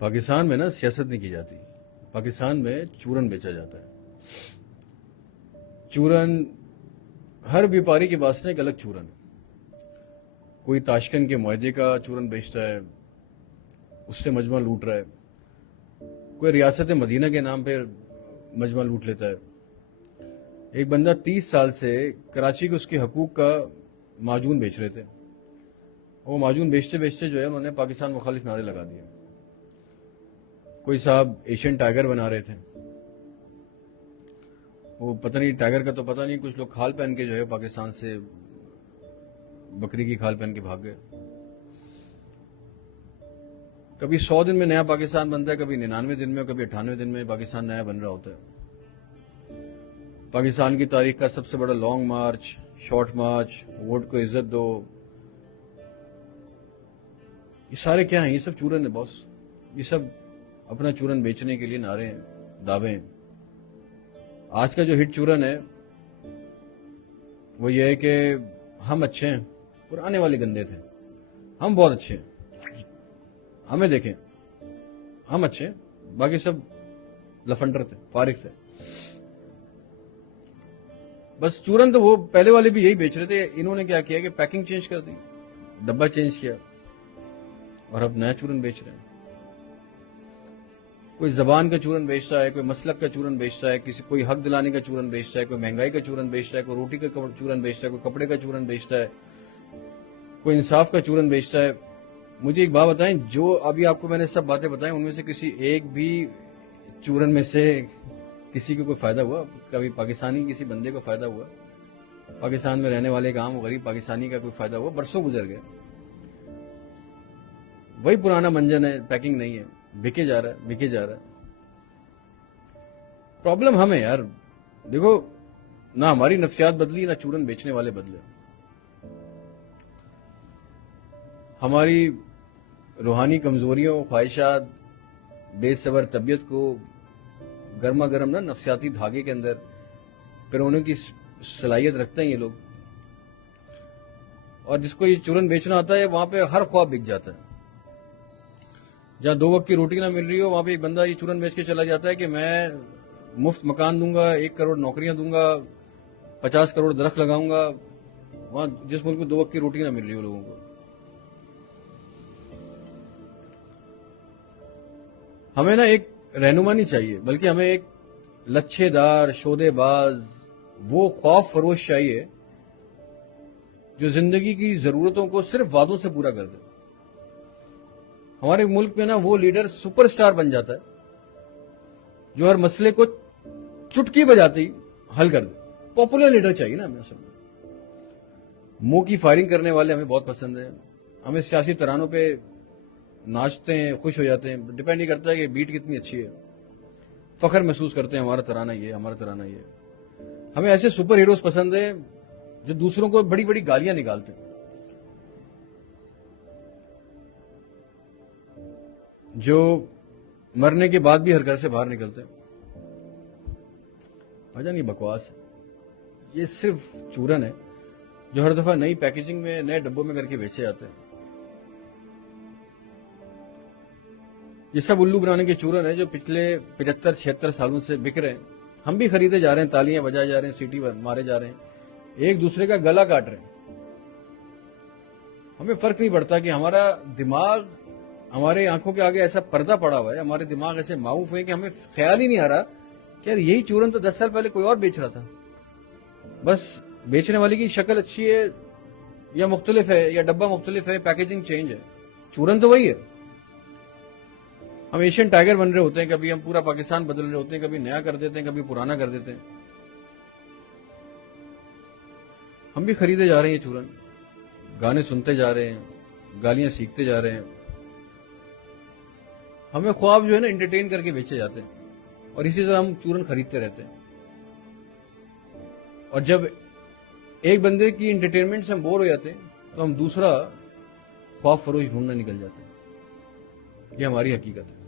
پاکستان میں نا سیاست نہیں کی جاتی. پاکستان میں چورن بیچا جاتا ہے. چورن ہر بیپاری کے پاس ایک الگ چورن ہے. کوئی تاشکند کے معاہدے کا چورن بیچتا ہے, اس سے مجمع لوٹ رہا ہے. کوئی ریاست مدینہ کے نام پہ مجمع لوٹ لیتا ہے. ایک بندہ 30 سال سے کراچی کے اس کے حقوق کا معجون بیچ رہے تھے. وہ معجون بیچتے بیچتے جو ہے انہوں نے پاکستان مخالف نعرے لگا دیے. کوئی صاحب ایشین ٹائیگر بنا رہے تھے, وہ پتہ نہیں ٹائیگر کا تو پتہ نہیں, کچھ لوگ کھال پہن کے جو ہے پاکستان سے بکری کی کھال پہن کے بھاگ گئے. کبھی 100 دن میں نیا پاکستان بنتا ہے, کبھی 99 دن میں, کبھی 98 دن میں پاکستان نیا بن رہا ہوتا ہے. پاکستان کی تاریخ کا سب سے بڑا long march, short March, vote کو عزت دو, یہ سارے کیا ہیں؟ یہ سب چورن ہے باس. یہ سب اپنا چورن بیچنے کے لیے نعرے ہیں, دعوے ہیں. آج کا جو ہٹ چورن ہے وہ یہ ہے کہ ہم اچھے ہیں, پرانے والے گندے تھے, ہم بہت اچھے ہیں, ہمیں دیکھیں ہم اچھے ہیں, باقی سب لفنڈر تھے, فارغ تھے. بس چورن تو وہ پہلے والے بھی یہی بیچ رہے تھے. انہوں نے کیا کیا کہ پیکنگ چینج کر دی, ڈبہ چینج کیا, اور اب نیا چورن بیچ رہے ہیں. کوئی زبان کا چورن بیچتا ہے, کوئی مسلک کا چورن بیچتا ہے, کوئی حق دلانے کا چورن بیچتا ہے, کوئی مہنگائی کا چورن بیچتا ہے, کوئی روٹی کا چورن بیچتا ہے, کوئی کپڑے کا چورن بیچتا ہے, کوئی انصاف کا چورن بیچتا ہے. مجھے ایک بات بتائیں, جو ابھی آپ کو میں نے سب باتیں بتائیں, ان میں سے کسی ایک بھی چورن میں سے کسی کو کوئی فائدہ ہوا؟ کبھی پاکستانی کسی بندے کو فائدہ ہوا؟ پاکستان میں رہنے والے عام غریب پاکستانی کا کوئی فائدہ ہوا؟ برسوں گزر گئے, وہی پرانا منجن ہے, پیکنگ نہیں ہے, بکے جا رہا ہے, بکے جا رہا ہے. پرابلم ہمیں یار, دیکھو نہ ہماری نفسیات بدلی, نہ چورن بیچنے والے بدلے. ہماری روحانی کمزوریوں, خواہشات, بے صبر طبیعت کو گرما گرم نا نفسیاتی دھاگے کے اندر پرونے کی صلاحیت رکھتے ہیں یہ لوگ. اور جس کو یہ چورن بیچنا آتا ہے وہاں پہ ہر خواب بک جاتا ہے. جہاں 2 وقت کی روٹی نہ مل رہی ہو, وہاں پہ ایک بندہ یہ چورن بیچ کے چلا جاتا ہے کہ میں مفت مکان دوں گا, 1 کروڑ نوکریاں دوں گا, 50 کروڑ درخت لگاؤں گا. وہاں جس ملک میں 2 وقت کی روٹی نہ مل رہی ہو لوگوں کو. ہمیں نا ایک رہنما نہیں چاہیے, بلکہ ہمیں ایک لچھے دار, شودے باز, وہ خوف فروش چاہیے جو زندگی کی ضرورتوں کو صرف وعدوں سے پورا کر دے. ہمارے ملک میں نا وہ لیڈر سپر سٹار بن جاتا ہے جو ہر مسئلے کو چٹکی بجاتے ہی حل کر دے. پاپولر لیڈر چاہیے نا ہمیں. اصل میں منہ کی فائرنگ کرنے والے ہمیں بہت پسند ہیں. ہمیں سیاسی ترانوں پہ ناچتے ہیں, خوش ہو جاتے ہیں. ڈپینڈ نہیں کرتا ہے کہ بیٹ کتنی اچھی ہے, فخر محسوس کرتے ہیں ہمارا ترانہ یہ, ہمارا ترانہ یہ. ہمیں ایسے سپر ہیروز پسند ہیں جو دوسروں کو بڑی بڑی گالیاں نکالتے ہیں, جو مرنے کے بعد بھی ہر گھر سے باہر نکلتے ہیں. بھاجان یہ بکواس ہے, یہ صرف چورن ہے جو ہر دفعہ نئی پیکیجنگ میں, نئے ڈبوں میں کر کے بیچے جاتے ہیں. یہ سب الو بنانے کے چورن ہیں جو پچھلے 75-76 سالوں سے بک رہے ہیں. ہم بھی خریدے جا رہے ہیں, تالیاں بجائے جا رہے ہیں, سیٹی مارے جا رہے ہیں, ایک دوسرے کا گلا کاٹ رہے ہیں. ہمیں فرق نہیں پڑتا کہ ہمارا دماغ ہمارے آنکھوں کے آگے ایسا پردہ پڑا ہوا ہے, ہمارے دماغ ایسے معاف ہوئے کہ ہمیں خیال ہی نہیں آ رہا کہ یار یہی چورن تو 10 سال پہلے کوئی اور بیچ رہا تھا. بس بیچنے والی کی شکل اچھی ہے یا مختلف ہے, یا ڈبہ مختلف ہے, پیکیجنگ چینج ہے, چورن تو وہی ہے. ہم ایشین ٹائیگر بن رہے ہوتے ہیں, کبھی ہم پورا پاکستان بدل رہے ہوتے ہیں, کبھی نیا کر دیتے ہیں, کبھی پرانا کر دیتے ہیں. ہم بھی خریدے جا رہے ہیں یہ چورن, گانے سنتے جا رہے ہیں, گالیاں سیکھتے جا رہے ہیں. ہمیں خواب جو ہے نا انٹرٹین کر کے بیچے جاتے ہیں, اور اسی طرح ہم چورن خریدتے رہتے ہیں. اور جب ایک بندے کی انٹرٹینمنٹ سے ہم بور ہو جاتے ہیں تو ہم دوسرا خواب فروش ڈھونڈنے نکل جاتے ہیں. یہ ہماری حقیقت ہے.